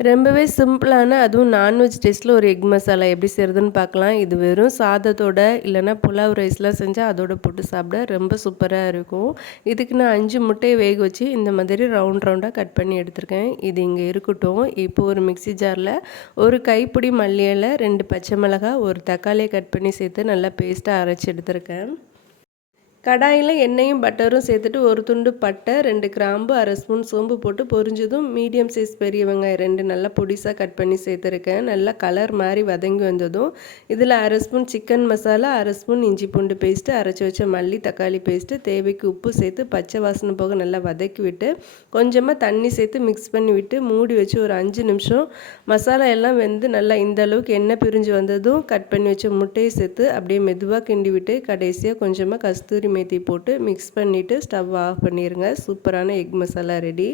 ரொம்பவே சிம்பிளான அதுவும் நான்வெஜ் டேஸ்ட்டில் ஒரு எக் மசாலா எப்படி செய்கிறதுன்னு பார்க்கலாம். இது வெறும் சாதத்தோட இல்லைன்னா புலாவ் ரைஸ்லாம் செஞ்சால் அதோட போட்டு சாப்பிட ரொம்ப சூப்பராக இருக்கும். இதுக்கு நான் 5 முட்டையை வேக வச்சு இந்த மாதிரி ரவுண்டாக கட் பண்ணி எடுத்திருக்கேன். இது இங்கே இருக்கட்டும். இப்போ ஒரு மிக்ஸி ஜாரில் ஒரு கைப்பிடி மல்லி இலை, 2 பச்சை மிளகாய், ஒரு தக்காளியை கட் பண்ணி சேர்த்து நல்லா பேஸ்ட்டாக அரைச்சி எடுத்திருக்கேன். கடாயில் எண்ணெயும் பட்டரும் சேர்த்துட்டு ஒரு துண்டு பட்டை, 2 கிராம்பு, 1/2 ஸ்பூன் சோம்பு போட்டு பொரிஞ்சதும் மீடியம் சைஸ் பெரிய வெங்காயம் 2 நல்லா பொடிசாக கட் பண்ணி சேர்த்துருக்கேன். நல்லா கலர் மாதிரி வதங்கி வந்ததும் இதில் 1/2 ஸ்பூன் சிக்கன் மசாலா, 1/2 ஸ்பூன் இஞ்சி பூண்டு பேஸ்ட்டு, அரைச்சி வச்ச மல்லி தக்காளி பேஸ்ட்டு, தேவைக்கு உப்பு சேர்த்து பச்சை வாசனை போக நல்லா வதக்கி விட்டு கொஞ்சமாக தண்ணி சேர்த்து மிக்ஸ் பண்ணி விட்டு மூடி வச்சு ஒரு 5 நிமிஷம் மசாலா எல்லாம் வெந்து நல்லா இந்த அளவுக்கு எண்ணெய் பிரிஞ்சு வந்ததும் கட் பண்ணி வச்ச முட்டையை சேர்த்து அப்படியே மெதுவாக கிண்டி விட்டு கடைசியாக கொஞ்சமாக கஸ்தூரி மேத்தி போட்டு மிக்ஸ் பண்ணிவிட்டு ஸ்டவ் ஆஃப் பண்ணிடுங்க. சூப்பரான எக் மசாலா ரெடி.